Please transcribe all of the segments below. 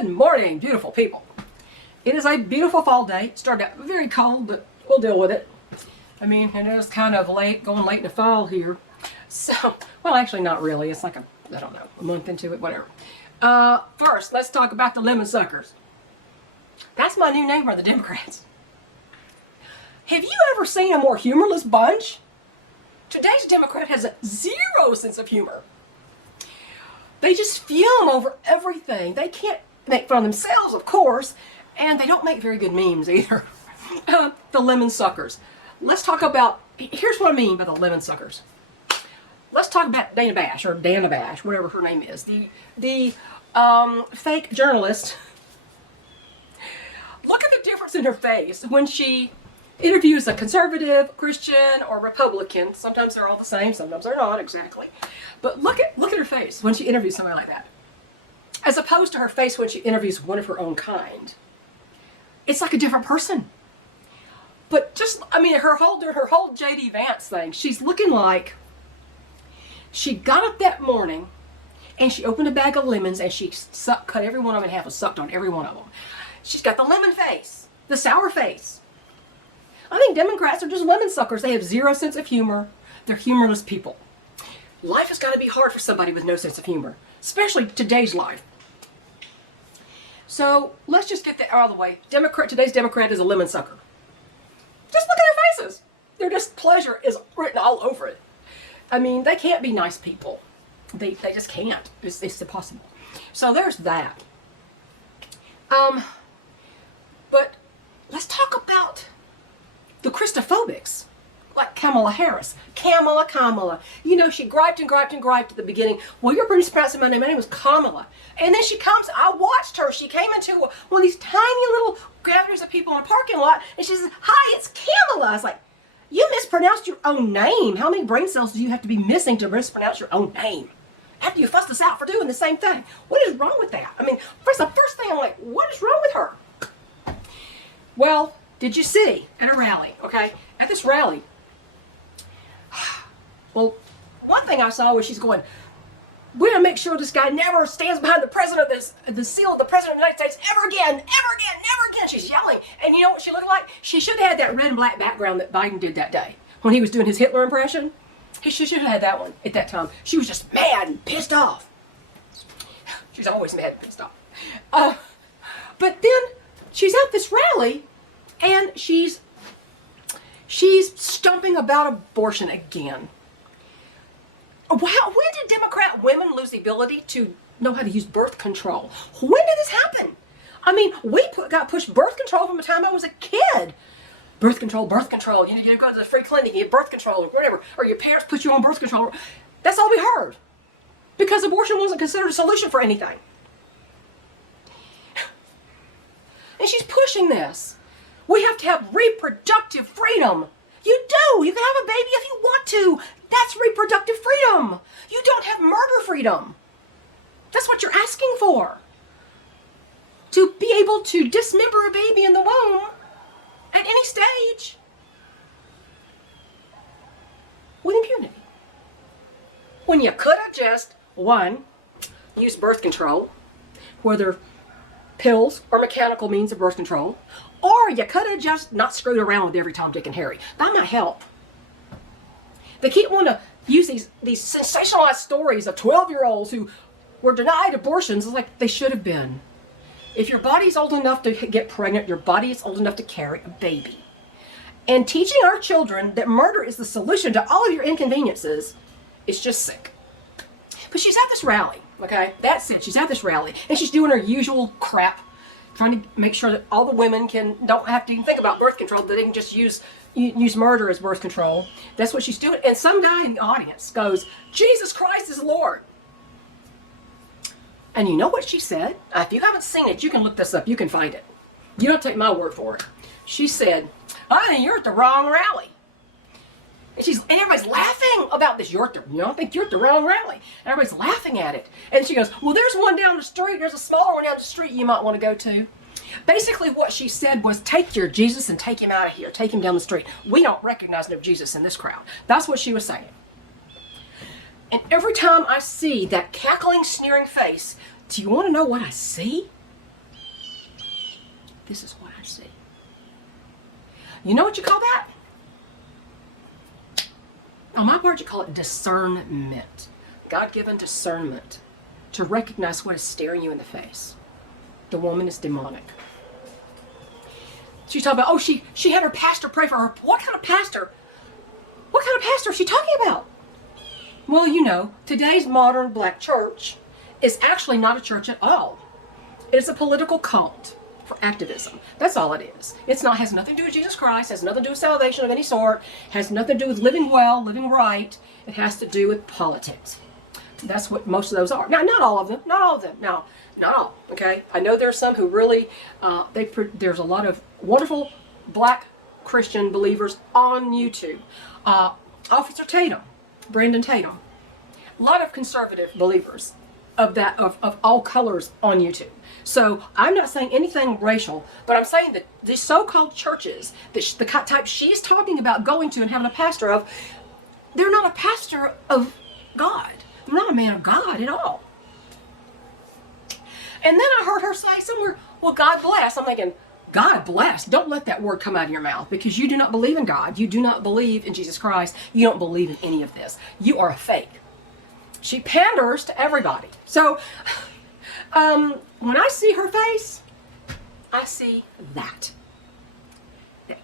Good morning, beautiful people. It is a beautiful fall day. It started out very cold, but we'll deal with it. I mean, it is kind of late, going late in the fall here. So, well, actually not really. It's like I don't know, a month into it, whatever. First, let's talk about the lemon suckers. That's my new name for the Democrats. Have you ever seen a more humorless bunch? Today's Democrat has a zero sense of humor. They just fume over everything. They can't make fun of themselves, of course, and they don't make very good memes either. The lemon suckers. Let's talk about, here's what I mean by the lemon suckers. Let's talk about Dana Bash, or Dana Bash, whatever her name is. The fake journalist. Look at the difference in her face when she interviews a conservative, Christian, or Republican. Sometimes they're all the same, sometimes they're not exactly. But look at her face when she interviews somebody like that. As opposed to her face when she interviews one of her own kind. It's like a different person. But just, I mean, her whole J.D. Vance thing, she's looking like she got up that morning and she opened a bag of lemons and she cut every one of them in half and sucked on every one of them. She's got the lemon face, the sour face. I think Democrats are just lemon suckers. They have zero sense of humor. They're humorless people. Life has got to be hard for somebody with no sense of humor, especially today's life. So let's just get that out of the way. Today's Democrat is a lemon sucker. Just look at their faces. Their displeasure is written all over it. I mean, they can't be nice people. They just can't. It's impossible. So there's that. But let's talk about the Christophobics, like Kamala Harris. Kamala. You know, she griped and griped and griped at the beginning. Well, you're mispronouncing my name. My name was Kamala. And then she comes, I watched her. She came into one of these tiny little gatherings of people in a parking lot, and she says, "Hi, it's Kamala." I was like, you mispronounced your own name. How many brain cells do you have to be missing to mispronounce your own name? After you fussed us out for doing the same thing. What is wrong with that? I mean, the first thing I'm like, what is wrong with her? Well, did you see at a rally, okay? At this rally, well, one thing I saw was she's going, we're going to make sure this guy never stands behind the president of the seal of the president of the United States ever again, never again, never again. She's yelling. And you know what she looked like? She should have had that red and black background that Biden did that day when he was doing his Hitler impression. He should have had that one at that time. She was just mad and pissed off. She's always mad and pissed off. But then she's at this rally and she's stumping about abortion again. When did Democrat women lose the ability to know how to use birth control? When did this happen? I mean, we got pushed birth control from the time I was a kid. Birth control. You go to the free clinic, you get birth control or whatever, or your parents put you on birth control. That's all we heard. Because abortion wasn't considered a solution for anything. And she's pushing this. We have to have reproductive freedom. You do. You can have a baby if you want to. That's reproductive freedom. You don't have murder freedom. That's what you're asking for. To be able to dismember a baby in the womb at any stage with impunity. When you could have just, one, used birth control, whether pills or mechanical means of birth control, or you could have just not screwed around with every Tom, Dick, and Harry. That might help. They keep wanting to use these sensationalized stories of 12-year-olds who were denied abortions like they should have been. If your body's old enough to get pregnant, your body is old enough to carry a baby. And teaching our children that murder is the solution to all of your inconveniences is just sick. But she's at this rally, okay? That's it. She's at this rally, and she's doing her usual crap, trying to make sure that all the women don't have to even think about birth control, that they can just use murder as birth control. That's what she's doing. And some guy in the audience goes, "Jesus Christ is Lord." And you know what she said? If you haven't seen it, you can look this up. You can find it. You don't take my word for it. She said, "I think you're at the wrong rally." And everybody's laughing about this. I think you're at the wrong rally. And everybody's laughing at it. And she goes, "Well, there's one down the street. There's a smaller one down the street you might want to go to." Basically what she said was, take your Jesus and take him out of here. Take him down the street. We don't recognize no Jesus in this crowd. That's what she was saying. And every time I see that cackling, sneering face, do you want to know what I see? This is what I see. You know what you call that? On my part, you call it discernment. God-given discernment to recognize what is staring you in the face. The woman is demonic. She's talking about, oh, she had her pastor pray for her. What kind of pastor? What kind of pastor is she talking about? Well, you know, today's modern black church is actually not a church at all. It's a political cult for activism. That's all it is. It's not, has nothing to do with Jesus Christ, has nothing to do with salvation of any sort, has nothing to do with living well, living right. It has to do with politics. That's what most of those are. Now, not all of them. Not all of them. No, not all. Okay? I know there are some who really, there's a lot of wonderful black Christian believers on YouTube. Officer Tatum, Brandon Tatum. A lot of conservative believers of all colors on YouTube. So I'm not saying anything racial, but I'm saying that these so-called churches, the type she's talking about going to and having a pastor of, they're not a pastor of God. They're not a man of God at all. And then I heard her say somewhere, well, God bless. I'm thinking, God bless. Don't let that word come out of your mouth, because you do not believe in God. You do not believe in Jesus Christ. You don't believe in any of this. You are a fake. She panders to everybody. So when I see her face, I see that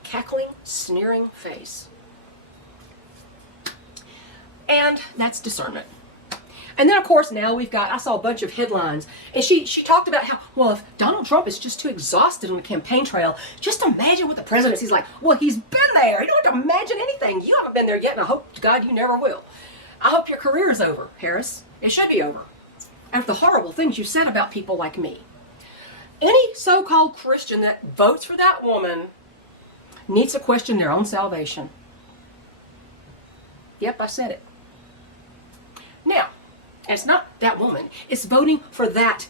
cackling, sneering face. And that's discernment. And then, of course, now we've got, I saw a bunch of headlines, and she talked about how, well, if Donald Trump is just too exhausted on the campaign trail, just imagine what the presidency's like. Well, he's been there. You don't have to imagine anything. You haven't been there yet, and I hope to God you never will. I hope your career is over, Harris. It should be over. After the horrible things you said about people like me. Any so-called Christian that votes for that woman needs to question their own salvation. Yep, I said it. Now, and it's not that woman. It's voting for that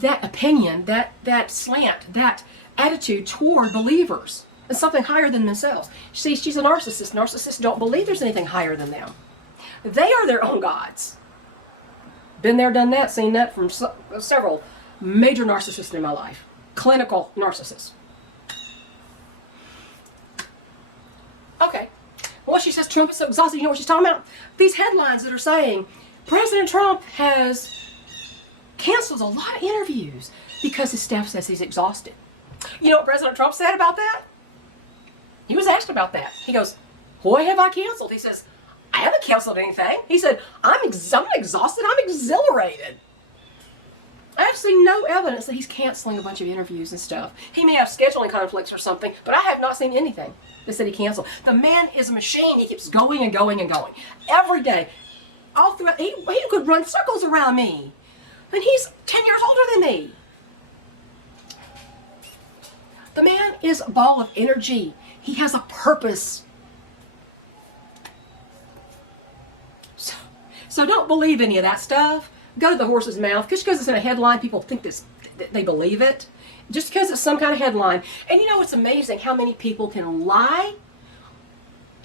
opinion, that slant, that attitude toward believers. It's something higher than themselves. See, she's a narcissist. Narcissists don't believe there's anything higher than them. They are their own gods. Been there, done that, seen that from several major narcissists in my life. Clinical narcissists. Okay. Well, she says Trump is so exhausted. You know what she's talking about? These headlines that are saying President Trump has canceled a lot of interviews because his staff says he's exhausted. You know what President Trump said about that? He was asked about that. He goes, "What have I canceled?" He says, "I haven't canceled anything." He said, I'm not exhausted, I'm exhilarated. I have seen no evidence that he's canceling a bunch of interviews and stuff. He may have scheduling conflicts or something, but I have not seen anything that said he canceled. The man is a machine. He keeps going and going and going. Every day. All throughout, he could run circles around me. And he's 10 years older than me. The man is a ball of energy. He has a purpose. So don't believe any of that stuff. Go to the horse's mouth. Just because it's in a headline, people think that they believe it. Just because it's some kind of headline. And you know, it's amazing how many people can lie.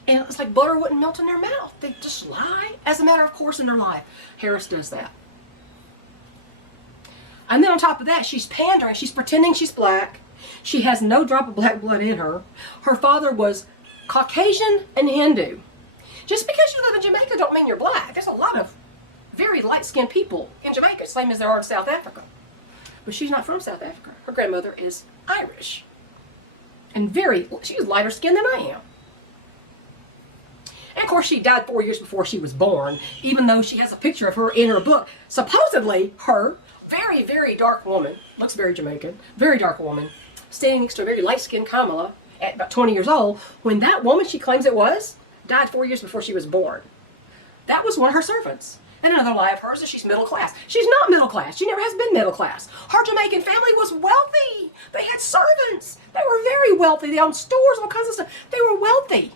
And it's like butter wouldn't melt in their mouth. They just lie as a matter of course in their life. Harris does that. And then on top of that, she's pandering. She's pretending she's black. She has no drop of black blood in her. Her father was Caucasian and Hindu. Just because you live in Jamaica don't mean you're black. There's a lot of very light-skinned people in Jamaica, same as there are in South Africa. But she's not from South Africa. Her grandmother is Irish. And she's lighter skinned than I am. And of course, she died 4 years before she was born, even though she has a picture of her in her book. Supposedly, her, very, very dark woman, looks very Jamaican, very dark woman, standing next to a very light-skinned Kamala at about 20 years old, when that woman she claims it was, died 4 years before she was born. That was one of her servants. And another lie of hers is she's middle class. She's not middle class. She never has been middle class. Her Jamaican family was wealthy. They had servants. They were very wealthy. They owned stores, all kinds of stuff. They were wealthy.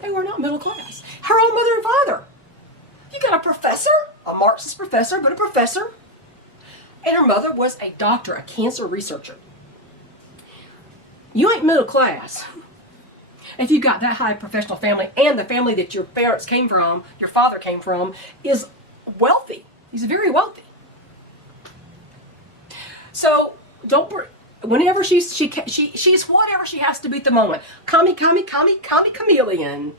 They were not middle class. Her own mother and father. You got a professor, a Marxist professor, but a professor. And her mother was a doctor, a cancer researcher. You ain't middle class if you've got that high professional family, and the family that your parents came from, your father came from, is wealthy. He's very wealthy. So don't. Whenever she's whatever she has to be at the moment. Commie chameleon.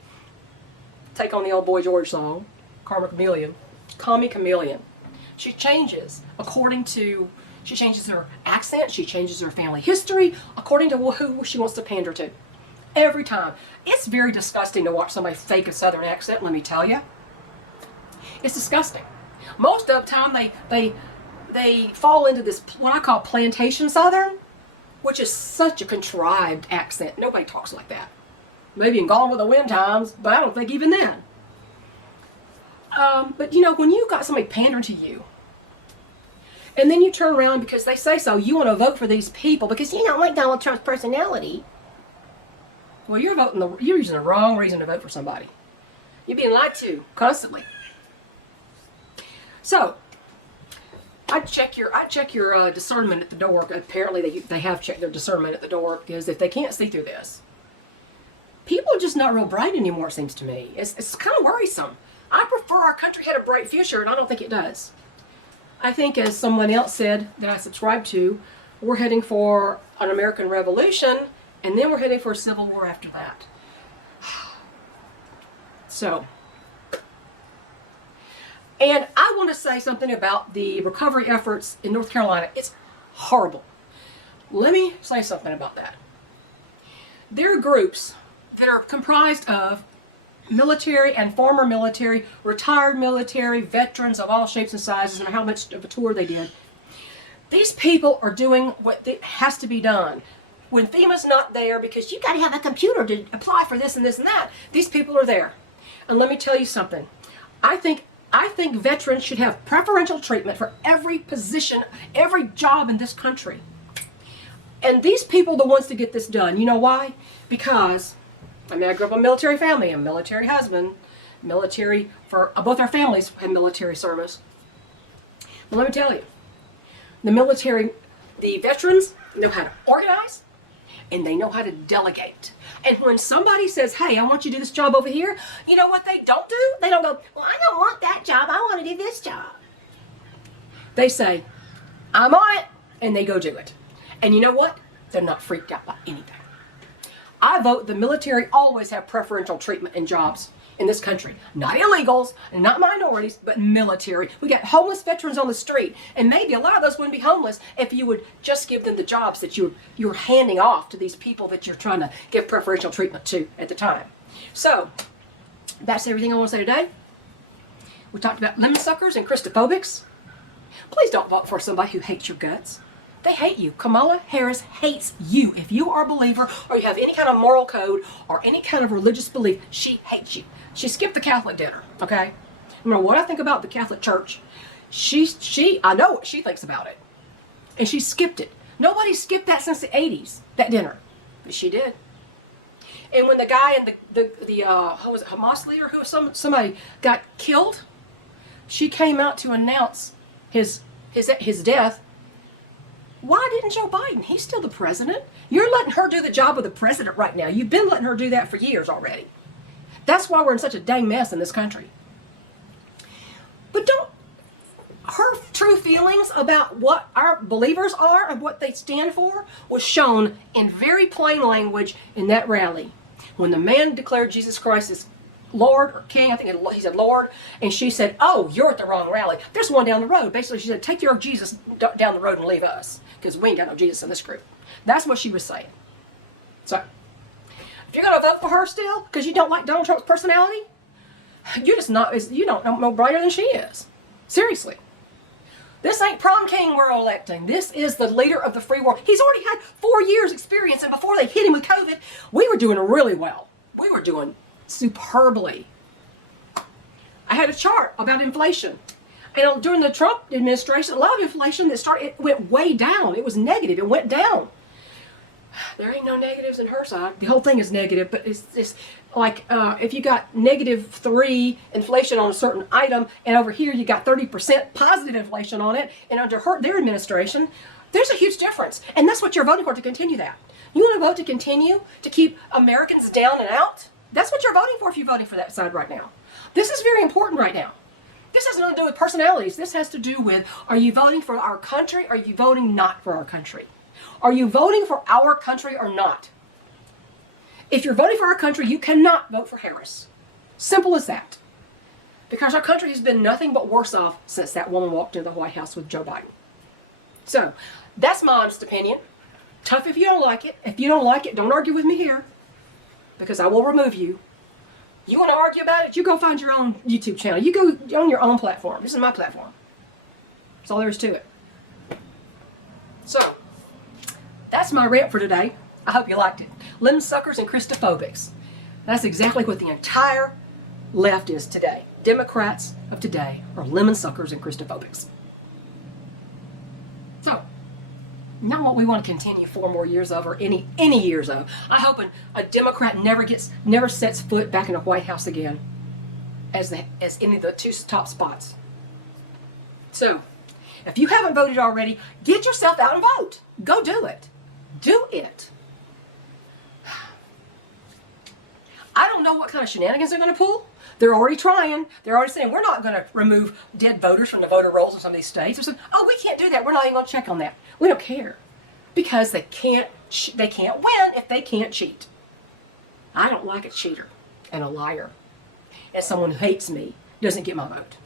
Take on the old Boy George song, Karma Chameleon. Commie chameleon. She changes according to. She changes her accent. She changes her family history according to who she wants to pander to. Every time. It's very disgusting to watch somebody fake a Southern accent, let me tell you. It's disgusting. Most of the time they fall into this, what I call plantation Southern, which is such a contrived accent. Nobody talks like that. Maybe in Gone with the Wind times, but I don't think even then. But you know, when you got somebody pandering to you, and then you turn around because they say so, you want to vote for these people because you don't like Donald Trump's personality. Well, you're using the wrong reason to vote for somebody. You're being lied to constantly. So, I check your discernment at the door. Apparently, they have checked their discernment at the door because if they can't see through this, people are just not real bright anymore. It seems to me it's kind of worrisome. I prefer our country had a bright future, and I don't think it does. I think, as someone else said that I subscribe to, we're heading for an American Revolution. And then we're heading for a civil war after that. So, and I want to say something about the recovery efforts in North Carolina. It's horrible. Let me say something about that. There are groups that are comprised of military and former military, retired military, veterans of all shapes and sizes, and how much of a tour they did. These people are doing what has to be done. When FEMA's not there, because you got to have a computer to apply for this and this and that, these people are there. And let me tell you something. I think veterans should have preferential treatment for every position, every job in this country. And these people are the ones to get this done. You know why? Because, I grew up in a military family, a military husband, military, for both our families had military service. But let me tell you, the veterans know how to organize, and they know how to delegate. And when somebody says, hey, I want you to do this job over here, you know what they don't do? They don't go, well, I don't want that job. I want to do this job. They say, I'm on it, and they go do it. And you know what? They're not freaked out by anything. I vote the military always have preferential treatment in jobs in this country. Not illegals, not minorities, but military. We got homeless veterans on the street, and maybe a lot of those wouldn't be homeless if you would just give them the jobs that you're handing off to these people that you're trying to give preferential treatment to at the time. So, that's everything I want to say today. We talked about lemon suckers and Christophobics. Please don't vote for somebody who hates your guts. They hate you. Kamala Harris hates you. If you are a believer or you have any kind of moral code or any kind of religious belief, she hates you. She skipped the Catholic dinner, okay? No matter what I think about the Catholic Church, I know what she thinks about it. And she skipped it. Nobody skipped that since the 80s, that dinner. But she did. And when the guy in who was it, Hamas leader, somebody got killed, she came out to announce his death. Why didn't Joe Biden? He's still the president. You're letting her do the job of the president right now. You've been letting her do that for years already. That's why we're in such a dang mess in this country. But her true feelings about what our believers are and what they stand for was shown in very plain language in that rally. When the man declared Jesus Christ as Lord or King, I think he said Lord, and she said, oh, you're at the wrong rally. There's one down the road. Basically, she said, take your Jesus down the road and leave us, because we ain't got no Jesus in this group. That's what she was saying. So, if you're going to vote for her still, because you don't like Donald Trump's personality, you don't know no brighter than she is. Seriously. This ain't prom king we're electing. This is the leader of the free world. He's already had 4 years experience, and before they hit him with COVID, we were doing really well. We were doing superbly. I had a chart about inflation. And during the Trump administration, a lot of inflation it went way down. It was negative. It went down. There ain't no negatives in her side. The whole thing is negative, but it's like if you got -3 inflation on a certain item, and over here you got 30% positive inflation on it, and under their administration, there's a huge difference. And that's what you're voting for, to continue that. You want to vote to continue to keep Americans down and out? That's what you're voting for if you're voting for that side right now. This is very important right now. This has nothing to do with personalities. This has to do with, are you voting for our country? Or are you voting not for our country? Are you voting for our country or not? If you're voting for our country, you cannot vote for Harris. Simple as that. Because our country has been nothing but worse off since that woman walked into the White House with Joe Biden. So, that's my honest opinion. Tough if you don't like it. If you don't like it, don't argue with me here. Because I will remove you. You want to argue about it? You go find your own YouTube channel. You go on your own platform. This is my platform. That's all there is to it. So, that's my rant for today. I hope you liked it. Lemon suckers and Christophobics. That's exactly what the entire left is today. Democrats of today are lemon suckers and Christophobics. So, not what we want to continue 4 more years of, or any years of. I hope a Democrat never sets foot back in the White House again as any of the 2 top spots. So, if you haven't voted already, get yourself out and vote. Go do it. Do it. I don't know what kind of shenanigans they're going to pull. They're already trying. They're already saying, we're not going to remove dead voters from the voter rolls in some of these states. They're saying, oh, we can't do that. We're not even going to check on that. We don't care. Because they can't win if they can't cheat. I don't like a cheater and a liar. And someone who hates me doesn't get my vote.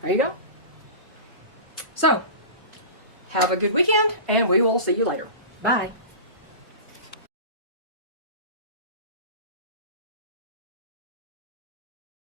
There you go. So, have a good weekend, and we will see you later. Bye.